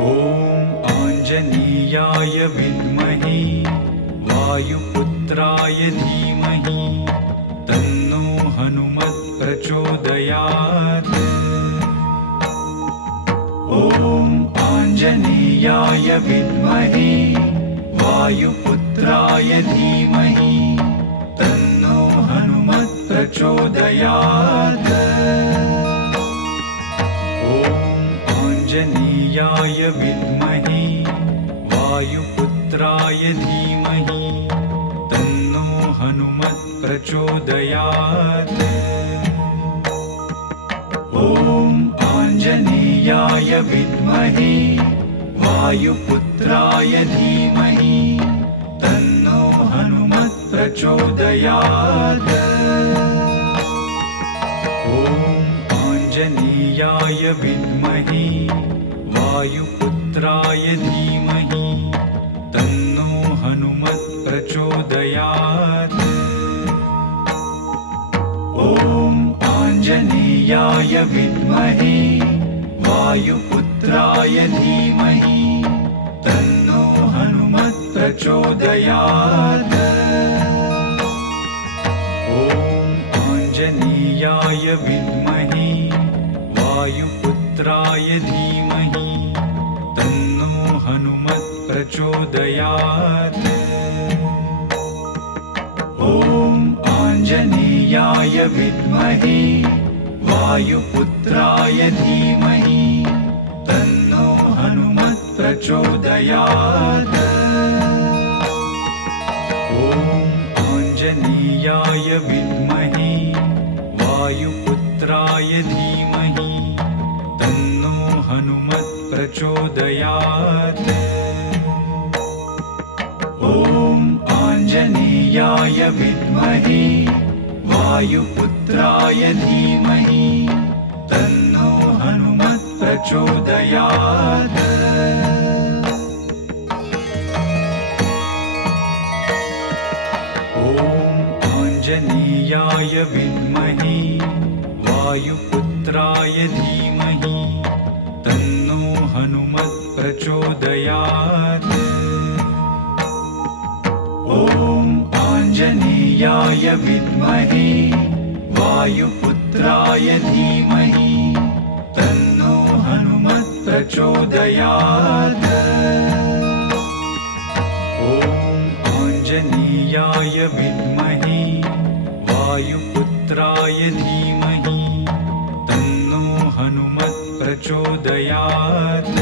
ॐ आञ्जनेयाय विद्महे वायुपुत्राय धीमहि तन्नो हनुमत् प्रचोदयात्। ॐ आञ्जनेयाय विद्महे वायुपुत्राय धीमहि तन्नो हनुमत् प्रचोदयात्। आञ्जनेयाय विद्महे वायुपुत्राय धीमहि तन्नो हनुमत् प्रचोदयात्। ॐ आञ्जनेयाय विद्महे वायुपुत्राय धीमहि तन्नो हनुमत् प्रचोदयात्। आञ्जनेयाय विद्महे वायुपुत्राय धीमहि तन्नो हनुमत् प्रचोदयात्। ॐ आञ्जनेयाय विद्महे वायुपुत्राय धीमहि तन्नो हनुमत् प्रचोदयात्। आञ्जनेयाय विद्महे वायुपुत्राय धीमहि तन्नो हनुमत् प्रचोदयात्। ॐ आञ्जनेयाय विद्महे वायुपुत्राय धीमहि तन्नो हनुमत् प्रचोदयात्। आञ्जनेयाय विद्महे वायुपुत्राय धीमहि तन्नो हनुमत् प्रचोदयात्। ॐ आञ्जनेयाय विद्महे वायुपुत्राय धीमहि तन्नो हनुमत् प्रचोदयात्। आञ्जनेयाय विद्महे वायुपुत्राय धीमहि तन्नो हनुमत् प्रचोदयात्। ॐ आञ्जनेयाय विद्महे वायुपुत्राय धीमहि तन्नो हनुमत् प्रचोदयात्। आञ्जनेयाय विद्महे वायुपुत्राय धीमहि तन्नो हनुमत् प्रचोदयात्।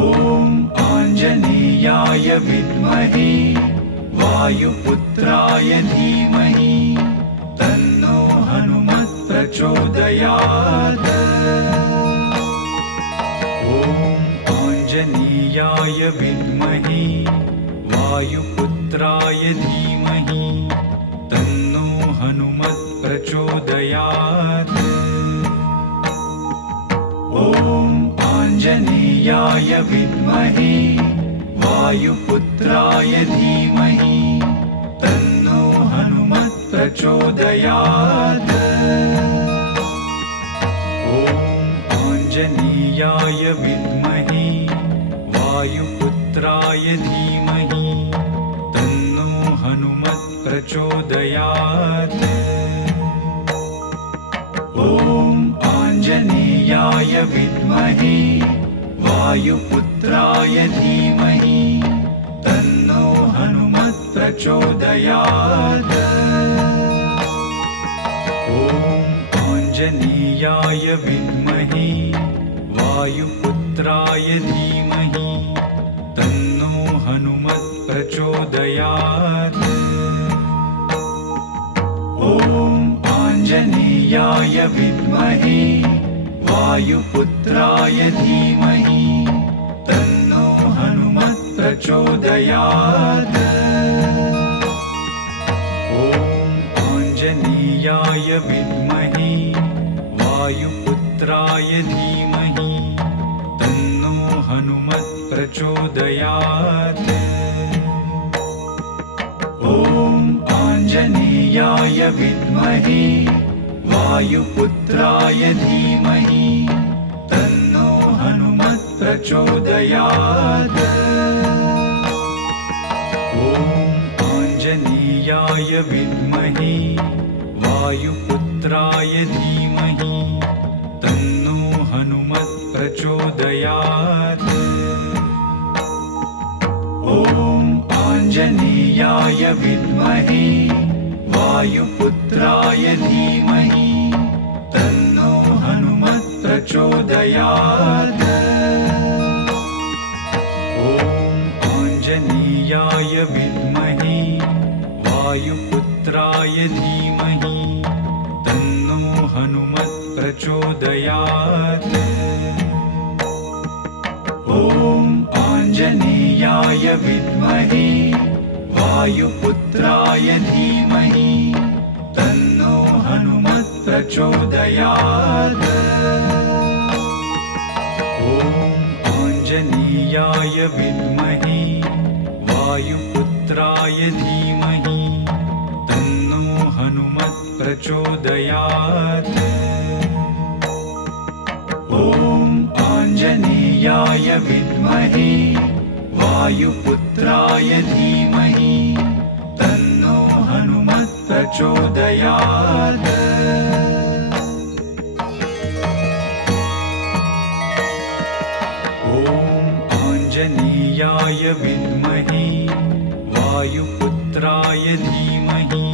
ॐ आञ्जनेयाय विद्महे वायुपुत्राय धीमहि तन्नो हनुमत् प्रचोदयात्। आञ्जनेयाय विद्महे वायुपुत्राय धीमहि तन्नो हनुमत् प्रचोदयात्। ॐ आञ्जनेयाय विद्महे वायुपुत्राय धीमहि तन्नो हनुमत् प्रचोदयात्। आञ्जनेयाय विद्महे वायुपुत्राय धीमहि तन्नो हनुमत् प्रचोदयात्। ॐ आञ्जनेयाय विद्महे वायुपुत्राय धीमहि तन्नो हनुमत् प्रचोदयात्। आञ्जनेयाय विद्महे वायुपुत्राय धीमहि तन्नो हनुमत् प्रचोदयात्। आञ्जनेयाय विद्महे वायुपुत्राय धीमहि तन्नो हनुमत् प्रचोदयात्। आञ्जनेयाय विद्महे वायुपुत्राय धीमहि तन्नो हनुमत् प्रचोदयात्। आञ्जनेयाय विद्महे वायुपुत्राय धीमहि तन्नो प्रचोदयात्। ॐ आञ्जनेयाय विद्महे वायुपुत्राय धीमहि तन्नो हनुमत् प्रचोदयात्। ॐ आञ्जनेयाय विद्महे वायुपुत्राय धीमहि तन्नो हनुमत् प्रचोदयात्। ॐ आञ्जनेयाय विद्महे वायुपुत्राय धीमहि तन्नो हनुमत् प्रचोदयात्। ॐ आञ्जनेयाय विद्महे वायुपुत्राय धीमहि तन्नो हनुमत् प्रचोदयात्। ॐ आञ्जनेयाय विद्महे वायुपुत्राय धीमहि तन्नो हनुमत् प्रचोदयात्। ॐ आञ्जनेयाय विद्महे वायुपुत्राय धीमहि तन्नो हनुमत् प्रचोदयात्। ॐ आञ्जनेयाय विद्महे वायुपुत्राय धीमहि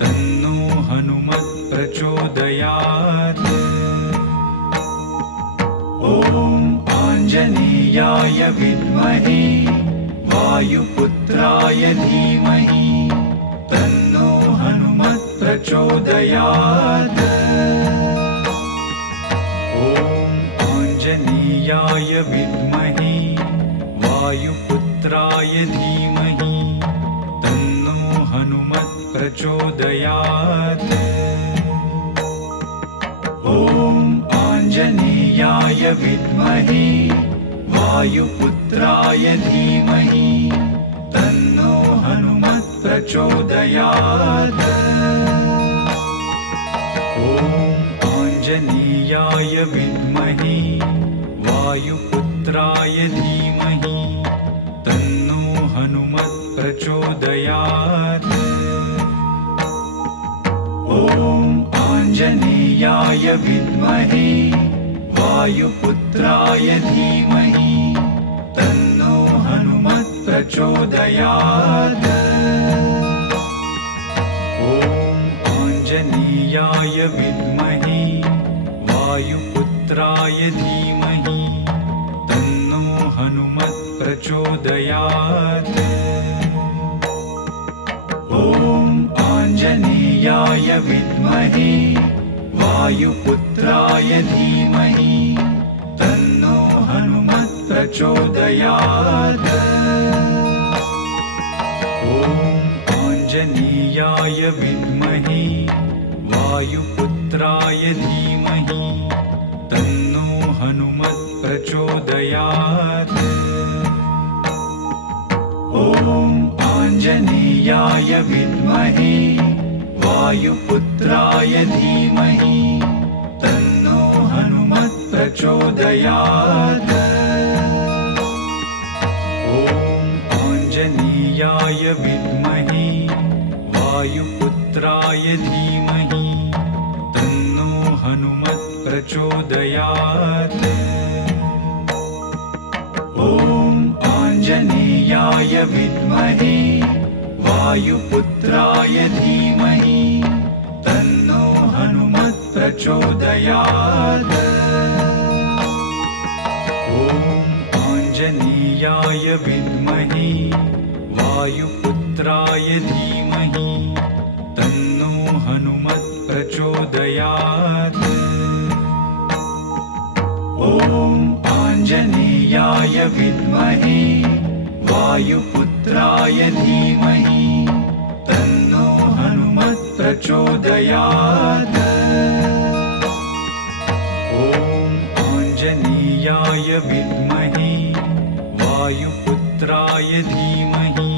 तन्नो हनुमत् प्रचोदयात्। ॐ आञ्जनेयाय विद्महे वायुपुत्राय धीमहि तन्नो हनुमत् प्रचोदयात्। ॐ आञ्जनेयाय विद्महे वायुपुत्राय धीमहि तन्नो हनुमत् प्रचोदयात्। ॐ आञ्जनेयाय विद्महे वायुपुत्राय धीमहि तन्नो हनुमत् प्रचोदयात्। ॐ आञ्जनेयाय विद्महे वायुपुत्राय धीमहि तन्नो हनुमत् प्रचोदयात्। ॐ आञ्जनेयाय विद्महे वायुपुत्राय धीमहि तन्नो हनुमत् प्रचोदयात्। ॐ आञ्जनेयाय विद्महे वायुपुत्राय धीमहि तन्नो हनुमत् प्रचोदयात्। ॐ आञ्जनेयाय विद्महे वायुपुत्राय धीमहि तन्नो हनुमत् प्रचोदयात्। ॐ आञ्जनेयाय विद्महे वायुपुत्राय धीमहि तन्नो हनुमत् प्रचोदयात्। ॐ आञ्जनेयाय विद्महे वायुपुत्राय धीमहि तन्नो हनुमत् प्रचोदयात्। ॐ आञ्जनेयाय विद्महे वायुपुत्राय धीमहि तन्नो हनुमत् प्रचोदयात्। ॐ आञ्जनेयाय विद्महे वायुपुत्राय धीमहि तन्नो हनुमत् प्रचोदयात्। ॐ आञ्जनेयाय विद्महे वायुपुत्राय धीमहि तन्नो हनुमत् प्रचोदयात्। ॐ आञ्जनेयाय विद्महे वायुपुत्राय धीमहि तन्नो हनुमत् प्रचोदयात्। ॐ आञ्जनेयाय विद्महे वायुपुत्राय धीमहि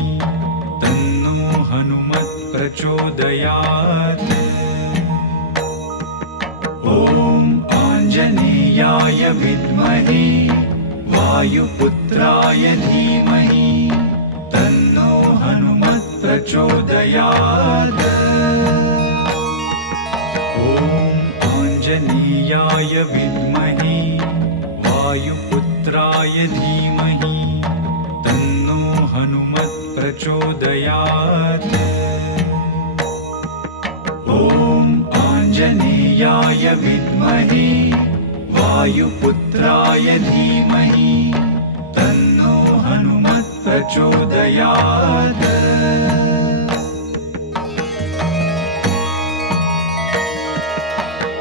तन्नो हनुमत् प्रचोदयात्। ॐ आञ्जनेयाय विद्महे वायुपुत्राय धीमहि तन्नो हनुमत् प्रचोदयात्। ॐ आञ्जनेयाय विद्महे वायुपुत्राय धीमहि तन्नो हनुमत् प्रचोदयात्। ॐ आञ्जनेयाय विद्महे वायुपुत्राय धीमहि तन्नो हनुमत् प्रचोदयात्।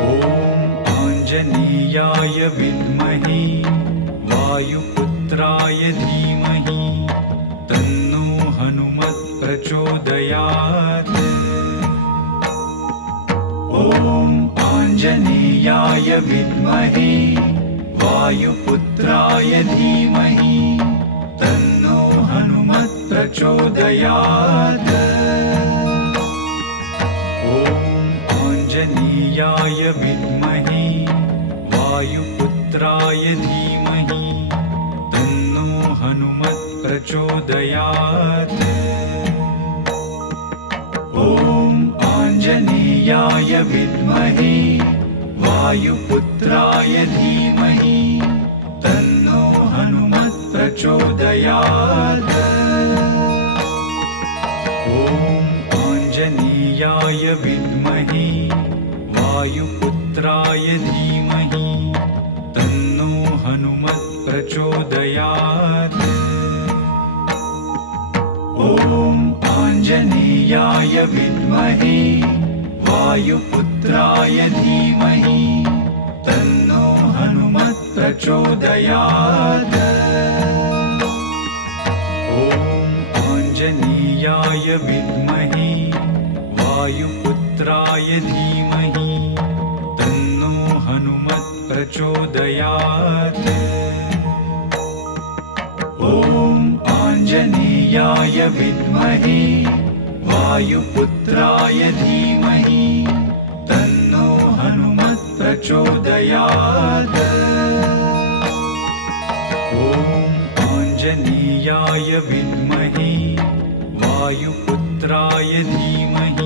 ॐ आञ्जनेयाय विद्महे वायुपुत्राय धीमहि तन्नो हनुमत् प्रचोदयात्। ॐ आञ्जनेयाय विद्महे वायुपुत्राय धीमहि तन्नो हनुमत् प्रचोदयात्। ॐ आञ्जनेयाय विद्महे वायुपुत्राय धीमहि तन्नो हनुमत् प्रचोदयात्। ॐ आञ्जनेयाय विद्महे वायुपुत्राय धीमहि तन्नो हनुमत् प्रचोदयात्। ॐ आञ्जनेयाय विद्महे वायुपुत्राय धीमहि तन्नो हनुमत् प्रचोदयात्। ॐ आञ्जनेयाय विद्महे वायुपुत्राय धीमहि तन्नो हनुमत् प्रचोदयात्। ॐ आञ्जनेयाय विद्महे वायुपुत्राय धीमहि तन्नो हनुमत् प्रचोदयात्। ॐ आञ्जनेयाय विद्महे वायुपुत्राय धीमहि तन्नो हनुमत् प्रचोदयात्। ॐ आञ्जनेयाय विद्महे वायुपुत्राय धीमहि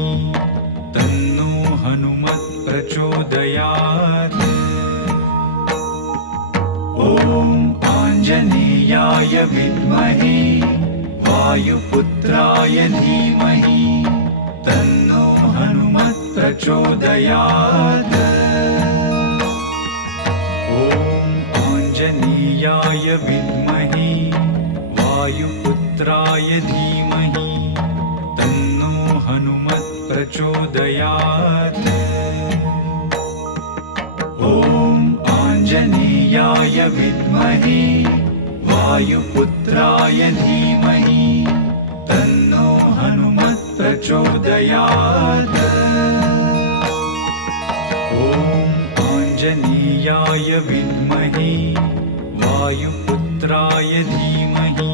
तन्नो हनुमत् प्रचोदयात्। ॐ आञ्जनेयाय विद्महे वायुपुत्राय धीमहि तन्नो हनुमत् प्रचोदयात्। ॐ आञ्जनेयाय विद्महे वायुपुत्राय धीमहि तन्नो हनुमत् प्रचोदयात्। ॐ आञ्जनेयाय विद्महे वायुपुत्राय धीमहि तन्नो हनुमत् प्रचोदयात्। ॐ आञ्जनेयाय विद्महे वायुपुत्राय धीमहि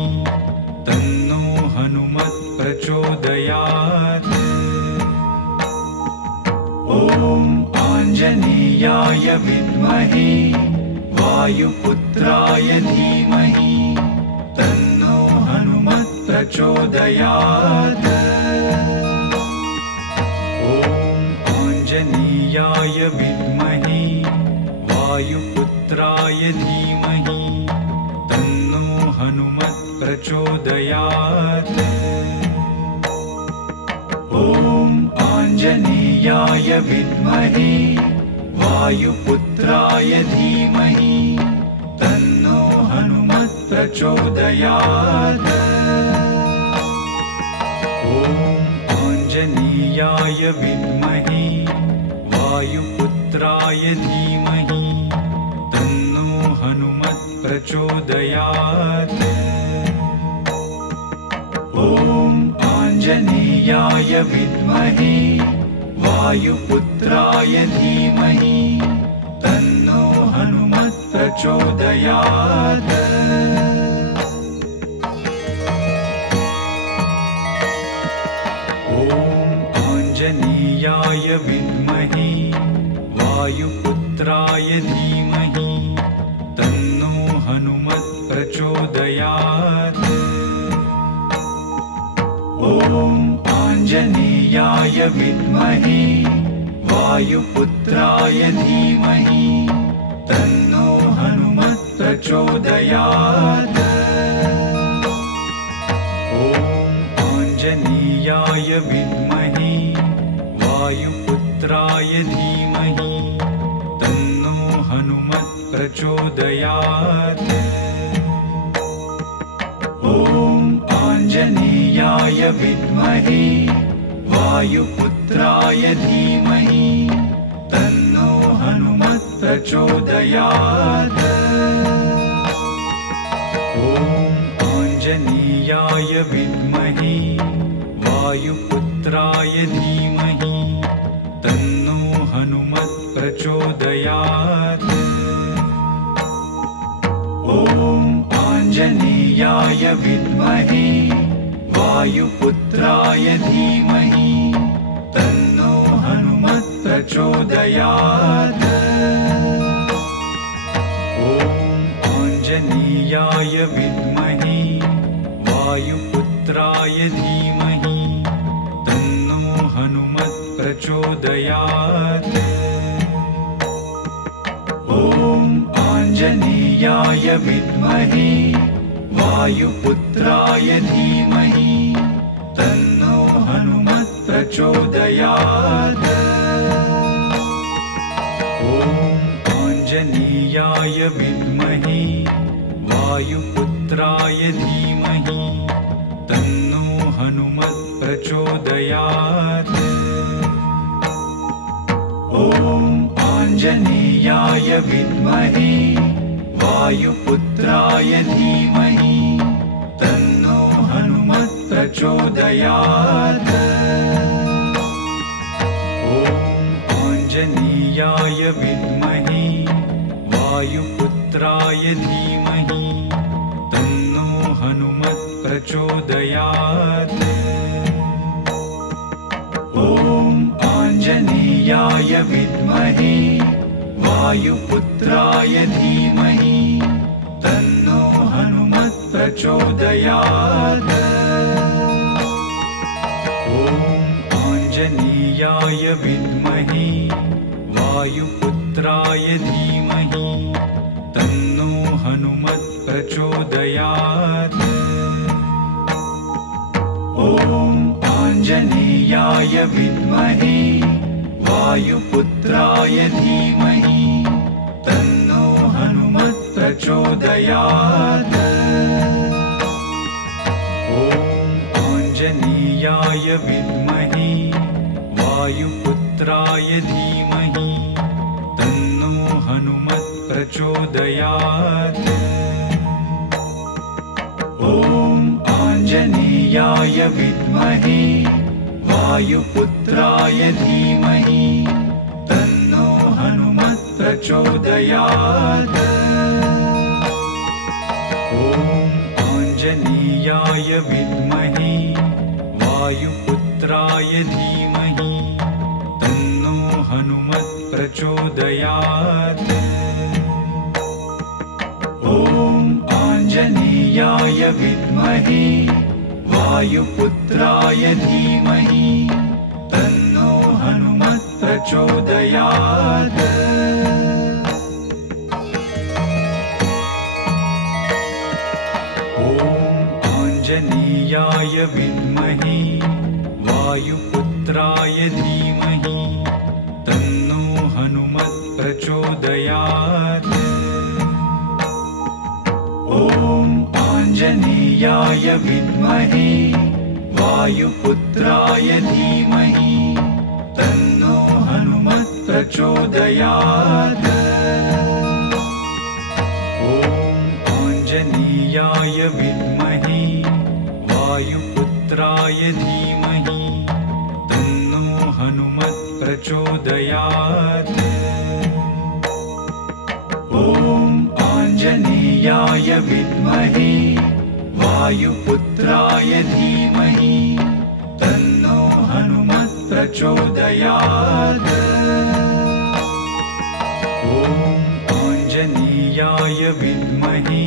तन्नो हनुमत् प्रचोदयात्। ॐ आञ्जनेयाय विद्महे वायुपुत्राय धीमहि तन्नो हनुमत् प्रचोदयात्। ॐ आञ्जनेयाय विद्महे वायुपुत्राय धीमहि तन्नो हनुमत् प्रचोदयात्। ॐ आञ्जनेयाय विद्महे वायुपुत्राय धीमहि तन्नो हनुमत् प्रचोदयात्। ॐ आञ्जनेयाय विद्महे वायुपुत्राय धीमहि तन्नो हनुमत् प्रचोदयात्। ॐ आञ्जनेयाय विद्महे वायुपुत्राय धीमहि तन्नो हनुमत् प्रचोदयात्। ॐ आञ्जनेयाय विद्महे वायुपुत्राय धीमहि तन्नो हनुमत् प्रचोदयात्। ॐ आञ्जनेयाय विद्महे वायुपुत्राय धीमहि तन्नो हनुमत् प्रचोदयात्। ॐ आञ्जनेयाय विद्महे वायुपुत्राय धीमहि तन्नो हनुमत् प्रचोदयात्। ॐ आञ्जनेयाय विद्महे वायुपुत्राय धीमहि तन्नो हनुमत् प्रचोदयात्। ॐ आञ्जनेयाय विद्महे वायुपुत्राय धीमहि तन्नो हनुमत् प्रचोदयात्। ॐ आञ्जनेयाय विद्महे वायुपुत्राय धीमहि तन्नो हनुमत् प्रचोदयात्। ॐ आञ्जनेयाय विद्महे वायुपुत्राय धीमहि तन्नो हनुमत् प्रचोदयात्। ॐ आञ्जनेयाय विद्महे वायुपुत्राय धीमहि तन्नो हनुमत् प्रचोदयात्। ॐ आञ्जनेयाय विद्महे वायुपुत्राय धीमहि तन्नो हनुमत् प्रचोदयात्। ॐ आञ्जनेयाय विद्महे वायुपुत्राय धीमहि तन्नो हनुमत् प्रचोदयात्। ॐ आञ्जनेयाय विद्महे वायुपुत्राय धीमहि तन्नो हनुमत् प्रचोदयात्। ॐ आञ्जनेयाय विद्महे वायुपुत्राय धीमहि तन्नो हनुमत् प्रचोदयात्। ॐ आञ्जनेयाय विद्महे वायुपुत्राय धीमहि तन्नो हनुमत् प्रचोदयात्। ॐ आञ्जनेयाय विद्महे वायुपुत्राय धीमहि तन्नो हनुमत् प्रचोदयात्। ॐ आञ्जनेयाय विद्महे वायुपुत्राय धीमहि तन्नो हनुमत् प्रचोदयात्। ॐ आञ्जनेयाय विद्महे वायुपुत्राय धीमहि तन्नो हनुमत् प्रचोदयात्। ॐ आञ्जनेयाय विद्महे वायुपुत्राय धीमहि तन्नो हनुमत् प्रचोदयात्। ॐ आञ्जनेयाय विद्महे वायुपुत्राय धीमहि तन्नो हनुमत् प्रचोदयात्। ॐ आञ्जनेयाय विद्महे वायुपुत्राय धीमहि तन्नो हनुमत् प्रचोदयात्। ॐ आञ्जनेयाय विद्महे वायुपुत्राय धीमहि तन्नो हनुमत् प्रचोदयात्। ॐ आञ्जनेयाय विद्महे वायुपुत्राय धीमहि तन्नो हनुमत् प्रचोदयात्। ॐ आञ्जनेयाय विद्महे वायुपुत्राय धीमहि तन्नो हनुमत् प्रचोदयात्। ॐ आञ्जनेयाय विद्महे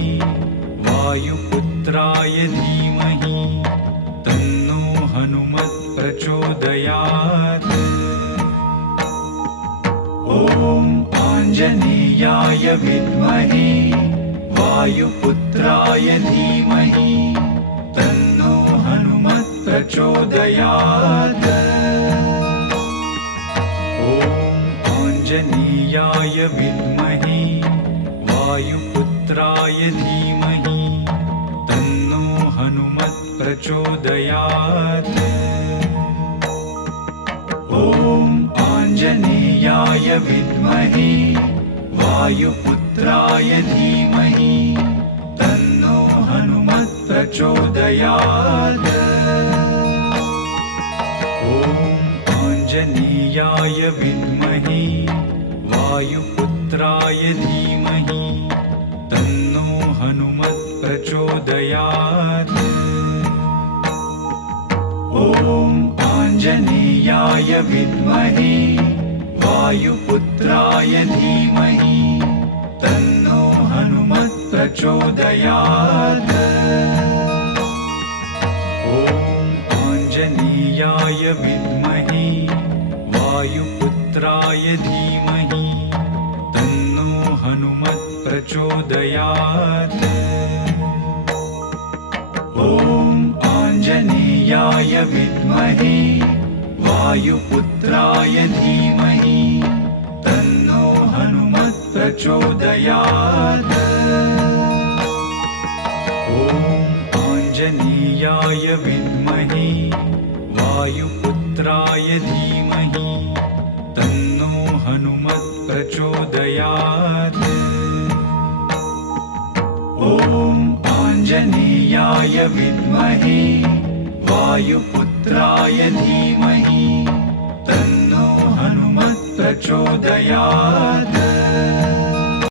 वायुपुत्राय धीमहि तन्नो हनुमत् प्रचोदयात्। ॐ आञ्जनेयाय विद्महे वायुपुत्राय धीमहि तन्नो हनुमत् प्रचोदयात्। ॐ आञ्जनेयाय विद्महे वायुपुत्राय धीमहि तन्नो हनुमत् प्रचोदयात्। ॐ आञ्जनेयाय विद्महे वायुपुत्राय धीमहि तन्नो हनुमत् प्रचोदयात्। ॐ आञ्जनेयाय विद्महे वायुपुत्राय धीमहि तन्नो हनुमत् प्रचोदयात्। ॐ आञ्जनेयाय विद्महे वायुपुत्राय धीमहि तन्नो हनुमत् प्रचोदयात्। ॐ आञ्जनेयाय विद्महे वायुपुत्राय धीमहि तन्नो हनुमत् प्रचोदयात्। ॐ आञ्जनेयाय विद्महे वायुपुत्राय धीमहि तन्नो हनुमत् प्रचोदयात्। ॐ आञ्जनेयाय विद्महे वायुपुत्राय धीमहि तन्नो हनुमत् प्रचोदयात्। ॐ आञ्जनेयाय विद्महे वायुपुत्राय धीमहि तन्नो हनुमत् प्रचोदयात्।